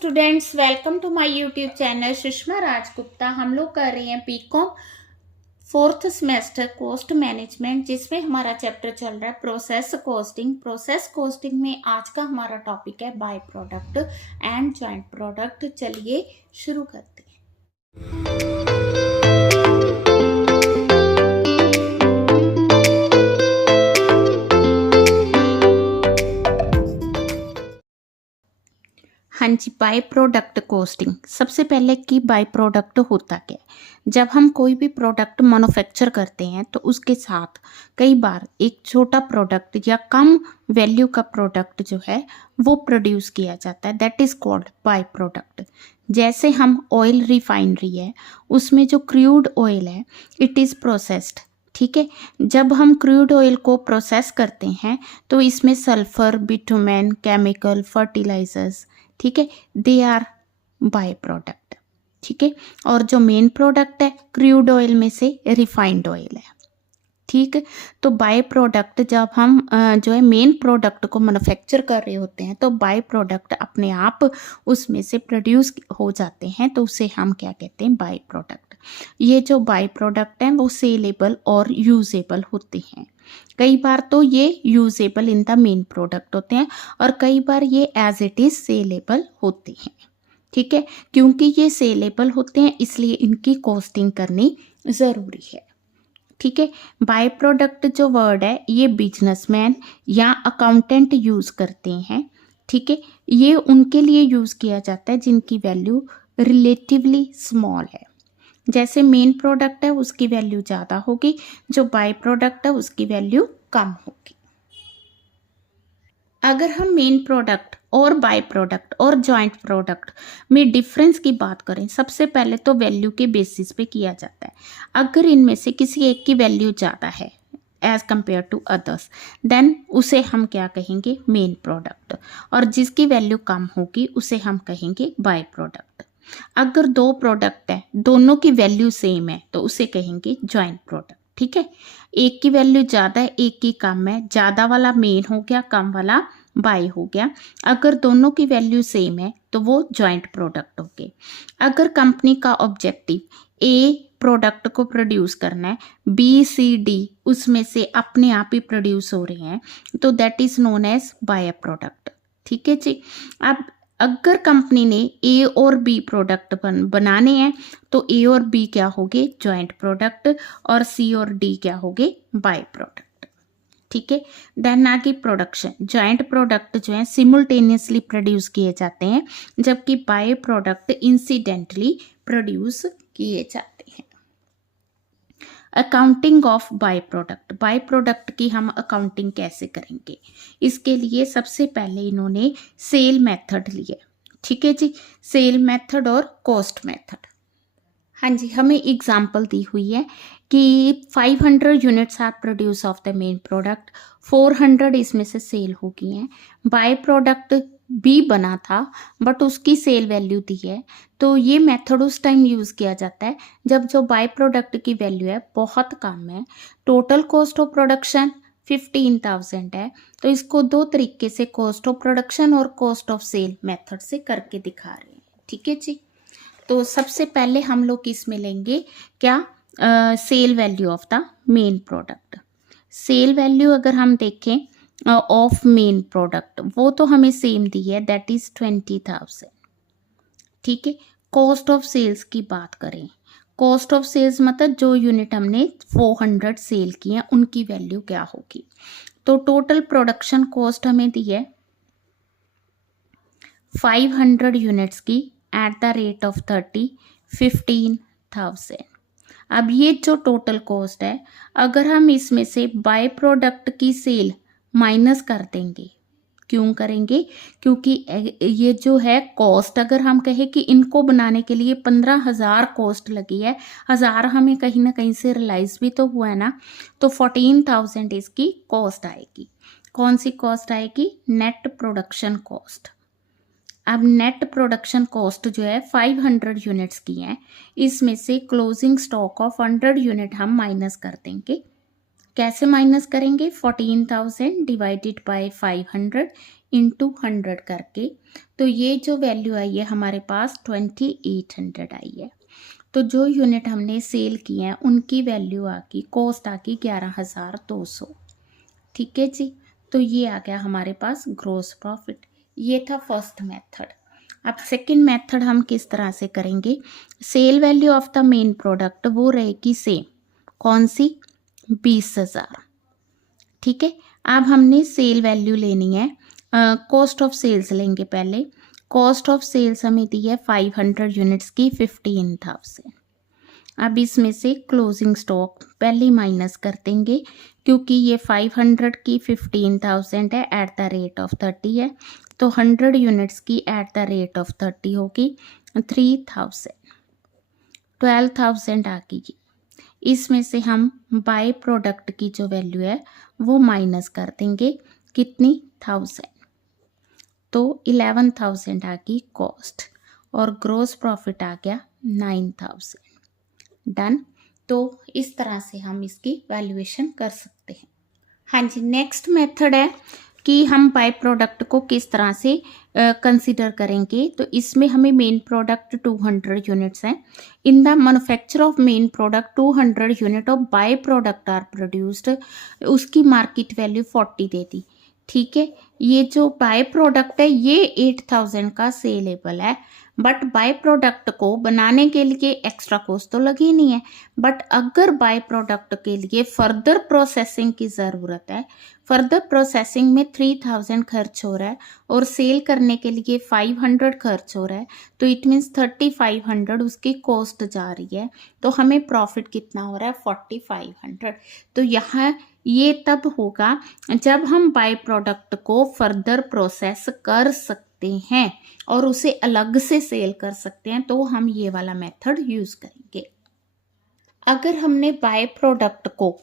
Students, welcome to my YouTube channel Sushma Rajgupta. हम लोग कर रहे हैं BCom fourth semester cost management, जिसमें हमारा चैप्टर चल रहा है प्रोसेस कॉस्टिंग। प्रोसेस कॉस्टिंग में आज का हमारा टॉपिक है by product and joint product. चलिए शुरू करते हैं। हाँ जी, बाय प्रोडक्ट कॉस्टिंग। सबसे पहले कि बाय प्रोडक्ट होता क्या है। जब हम कोई भी प्रोडक्ट मैन्युफैक्चर करते हैं तो उसके साथ कई बार एक छोटा प्रोडक्ट या कम वैल्यू का प्रोडक्ट जो है वो प्रोड्यूस किया जाता है, that is called by product. जैसे हम ऑयल रिफाइनरी है, उसमें जो क्रूड ऑयल है इट इज़ प्रोसेस्ड। ठीक है, जब हम क्रूड ऑयल को प्रोसेस करते हैं तो इसमें सल्फर, बिटुमेन, केमिकल, फर्टिलाइजर्स, ठीक है, दे आर बाय प्रोडक्ट। ठीक है, और जो मेन प्रोडक्ट है क्रूड ऑयल में से रिफाइंड ऑयल है। ठीक है, तो बाय प्रोडक्ट जब हम जो है मेन प्रोडक्ट को मैन्युफैक्चर कर रहे होते हैं तो बाय प्रोडक्ट अपने आप उसमें से प्रोड्यूस हो जाते हैं, तो उसे हम क्या कहते हैं, बाय प्रोडक्ट। ये जो बाय प्रोडक्ट हैं वो सेलेबल और यूजेबल होते हैं। कई बार तो ये usable in the main product होते हैं और कई बार ये एज इट इज सेलेबल होते हैं। ठीक है, क्योंकि ये सेलेबल होते हैं इसलिए इनकी कॉस्टिंग करनी ज़रूरी है। ठीक है, बाय प्रोडक्ट जो वर्ड है ये बिजनेसमैन या अकाउंटेंट यूज़ करते हैं। ठीक है, ये उनके लिए यूज़ किया जाता है जिनकी वैल्यू रिलेटिवली स्मॉल है। जैसे मेन प्रोडक्ट है उसकी वैल्यू ज़्यादा होगी, जो बाय प्रोडक्ट है उसकी वैल्यू कम होगी। अगर हम मेन प्रोडक्ट और बाय प्रोडक्ट और जॉइंट प्रोडक्ट में डिफरेंस की बात करें, सबसे पहले तो वैल्यू के बेसिस पे किया जाता है। अगर इनमें से किसी एक की वैल्यू ज़्यादा है as compare to others, then उसे हम क्या कहेंगे, मेन प्रोडक्ट, और जिसकी वैल्यू कम होगी उसे हम कहेंगे बाय प्रोडक्ट। अगर दो प्रोडक्ट है, दोनों की वैल्यू सेम है, तो उसे कहेंगे जॉइंट प्रोडक्ट। ठीक है, एक की वैल्यू ज़्यादा है, एक की कम है, ज़्यादा वाला मेन हो गया, कम वाला बाय हो गया। अगर दोनों की वैल्यू सेम है तो वो जॉइंट प्रोडक्ट हो गए। अगर कंपनी का ऑब्जेक्टिव ए प्रोडक्ट को प्रोड्यूस करना है, बी सी डी उसमें से अपने आप ही प्रोड्यूस हो रहे हैं, तो that is known as byproduct. ठीक है जी। अब अगर कंपनी ने ए और बी प्रोडक्ट बनाने हैं तो ए और बी क्या होंगे, जॉइंट प्रोडक्ट, और सी और डी क्या होंगे, बाय प्रोडक्ट। ठीक है, देन आगे प्रोडक्शन। जॉइंट प्रोडक्ट जो है सिमुलटेनियसली प्रोड्यूस किए जाते हैं, जबकि बाय प्रोडक्ट इंसिडेंटली प्रोड्यूस किए जाते हैं। Accounting of by product. By product की हम अकाउंटिंग कैसे करेंगे, इसके लिए सबसे पहले इन्होंने सेल मेथड लिए। ठीक है जी, सेल मेथड और कॉस्ट मेथड। हाँ जी, हमें एग्जाम्पल दी हुई है कि 500 units are produce of the main product, 400 इसमें से सेल हो गई हैं। बाय प्रोडक्ट भी बना था बट उसकी सेल वैल्यू दी है, तो ये मेथड उस टाइम यूज़ किया जाता है जब जो बाय प्रोडक्ट की वैल्यू है बहुत कम है। टोटल कॉस्ट ऑफ प्रोडक्शन 15,000 है, तो इसको दो तरीके से कॉस्ट ऑफ प्रोडक्शन और कॉस्ट ऑफ सेल मेथड से करके दिखा रहे हैं। ठीक है जी, तो सबसे पहले हम लोग इसमें लेंगे क्या, sale value of the main product. Sale value अगर हम देखें ऑफ मेन प्रोडक्ट, वो तो हमें सेम दी है, दैट इज 20,000। ठीक है, कॉस्ट ऑफ सेल्स की बात करें, कॉस्ट ऑफ सेल्स मतलब जो यूनिट हमने 400 सेल की हैं उनकी वैल्यू क्या होगी। तो टोटल प्रोडक्शन कॉस्ट हमें दी है 500 यूनिट्स की एट द रेट ऑफ 15,000। अब ये जो टोटल कॉस्ट है, अगर हम इसमें से बाय प्रोडक्ट की सेल माइनस कर देंगे, क्यों करेंगे, क्योंकि ये जो है कॉस्ट, अगर हम कहें कि इनको बनाने के लिए 15,000 कॉस्ट लगी है, 1000 हमें कहीं ना कहीं से रिलाइज भी तो हुआ है ना, तो 14,000 इसकी कॉस्ट आएगी। कौन सी कॉस्ट आएगी, नेट प्रोडक्शन कॉस्ट। अब नेट प्रोडक्शन कॉस्ट जो है 500 यूनिट्स की है, इसमें से क्लोजिंग स्टॉक ऑफ 100 यूनिट हम माइनस कर देंगे। कैसे माइनस करेंगे, 14,000 डिवाइडेड बाय 500 इंटू 100 करके, तो ये जो वैल्यू आई है हमारे पास 2800 आई है। तो जो यूनिट हमने सेल किए हैं उनकी वैल्यू आ गई, कॉस्ट आ गई 11,200। ठीक है जी, तो ये आ गया हमारे पास ग्रोस प्रॉफिट। ये था फर्स्ट मेथड। अब सेकंड मेथड हम किस तरह से करेंगे, sale value of the main product वो रहेगी सेम, कौन सी, 20,000। ठीक है, अब हमने सेल वैल्यू लेनी है, कॉस्ट ऑफ सेल्स लेंगे पहले। कॉस्ट ऑफ सेल्स हमें दी है 500 यूनिट्स की 15,000। अब इसमें से क्लोजिंग स्टॉक पहले माइनस कर देंगे, क्योंकि ये 500 की 15,000 है एट द रेट ऑफ 30 है, तो 100 यूनिट्स की एट द रेट ऑफ 30 होगी 3,000, 12,000 आ गई। इसमें से हम बाय प्रोडक्ट की जो वैल्यू है वो माइनस कर देंगे, कितनी, 1000, तो 11,000 आ गई कॉस्ट, और ग्रोस प्रॉफिट आ गया 9,000। डन। तो इस तरह से हम इसकी वैल्यूएशन कर सकते हैं। हाँ जी, नेक्स्ट मेथड है कि हम बाय प्रोडक्ट को किस तरह से कंसीडर करेंगे। तो इसमें हमें मेन प्रोडक्ट 200 यूनिट्स हैं। In the manufacture of main product 200 unit of byproduct are produced, उसकी मार्केट वैल्यू 40 दे दी। ठीक है, ये जो बाय प्रोडक्ट है ये 8,000 का सेलेबल है, बट बाय प्रोडक्ट को बनाने के लिए एक्स्ट्रा कॉस्ट तो लगी नहीं है। बट अगर बाय प्रोडक्ट के लिए फर्दर प्रोसेसिंग की ज़रूरत है, फर्दर प्रोसेसिंग में 3,000 खर्च हो रहा है और सेल करने के लिए 500 खर्च हो रहा है, तो इट मीन्स 3,500 उसकी कॉस्ट जा रही है, तो हमें प्रॉफिट कितना हो रहा है, 4,500। तो यहाँ ये तब होगा जब हम बाय प्रोडक्ट को फर्दर प्रोसेस कर सकते हैं और उसे अलग से सेल कर सकते हैं, तो हम ये वाला मेथड यूज करेंगे। अगर हमने बाय प्रोडक्ट को,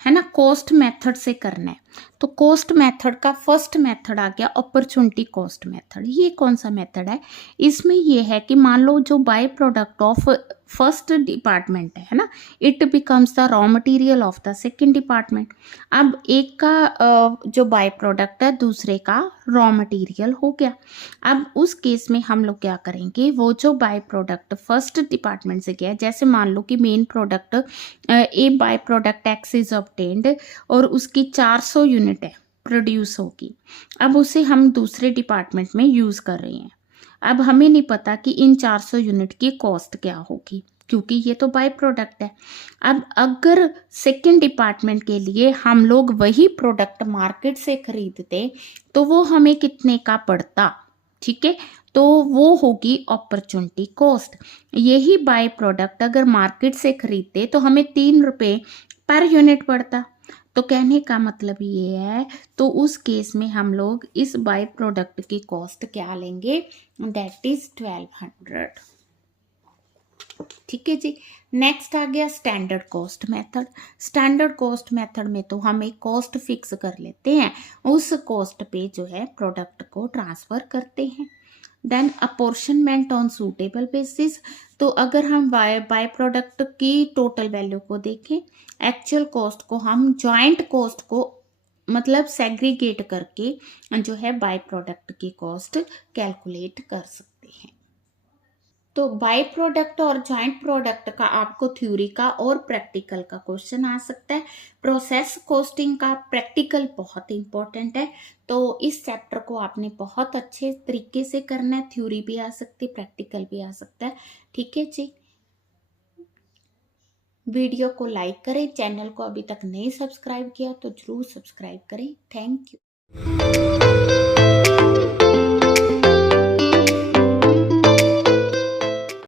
है ना, कॉस्ट मेथड से करना है, तो कॉस्ट मेथड का फर्स्ट मेथड आ गया अपॉर्चुनिटी कॉस्ट मेथड। ये कौन सा मेथड है, इसमें ये है कि मान लो जो by product of first department है ना, it becomes the raw material of the second department. अब एक का जो बाय प्रोडक्ट है दूसरे का रॉ मटेरियल हो गया। अब उस केस में हम लोग क्या करेंगे, वो जो बाय प्रोडक्ट फर्स्ट डिपार्टमेंट से गया, जैसे मान लो कि main product A by product x is obtained और उसकी 400 यूनिट है प्रोड्यूस होगी। अब उसे हम दूसरे डिपार्टमेंट में यूज़ कर रहे हैं। अब हमें नहीं पता कि इन 400 यूनिट की कॉस्ट क्या होगी, क्योंकि ये तो बाय प्रोडक्ट है। अब अगर सेकंड डिपार्टमेंट के लिए हम लोग वही प्रोडक्ट मार्केट से खरीदते तो वो हमें कितने का पड़ता, ठीक है, तो वो होगी अपॉर्चुनिटी कॉस्ट। यही बाय प्रोडक्ट अगर मार्केट से खरीदते तो हमें 3 रुपये पर यूनिट पड़ता। तो कहने का मतलब ये है, तो उस केस में हम लोग इस बाय प्रोडक्ट की कॉस्ट क्या लेंगे, दैट इज 1200। ठीक है जी। नेक्स्ट आ गया standard cost method. Standard cost method में तो हम एक कॉस्ट फिक्स कर लेते हैं, उस कॉस्ट पे जो है प्रोडक्ट को ट्रांसफर करते हैं। Then apportionment on suitable basis, तो अगर हम बाय प्रोडक्ट की टोटल वैल्यू को देखें, एक्चुअल कॉस्ट को हम जॉइंट कॉस्ट को मतलब सेग्रीगेट करके जो है बाय प्रोडक्ट की कॉस्ट कैलकुलेट कर सकते हैं। तो बाय प्रोडक्ट और जॉइंट प्रोडक्ट का आपको थ्योरी का और प्रैक्टिकल का क्वेश्चन आ सकता है। प्रोसेस कॉस्टिंग का प्रैक्टिकल बहुत इंपॉर्टेंट है, तो इस चैप्टर को आपने बहुत अच्छे तरीके से करना है। थ्योरी भी आ सकती है, प्रैक्टिकल भी आ सकता है। ठीक है जी। वीडियो को लाइक करें, चैनल को अभी तक नहीं सब्सक्राइब किया तो जरूर सब्सक्राइब करें। Thank you.